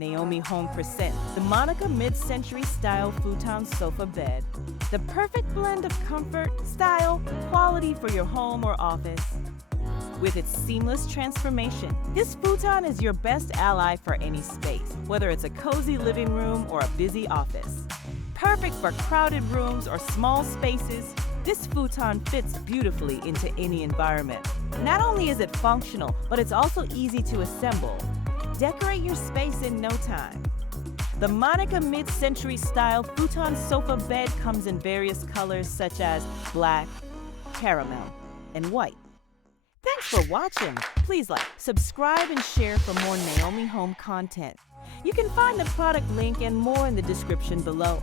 Naomi Home presents the Monica mid-century style futon sofa bed. The perfect blend of comfort, style, quality for your home or office. With its seamless transformation, this futon is your best ally for any space, whether it's a cozy living room or a busy office. Perfect for crowded rooms or small spaces, this futon fits beautifully into any environment. Not only is it functional, but it's also easy to assemble. Decorate your space in no time. The Monica mid-century style futon sofa bed comes in various colors such as black, caramel, and white. Thanks for watching. Please like, subscribe, and share for more Naomi Home content. You can find the product link and more in the description below.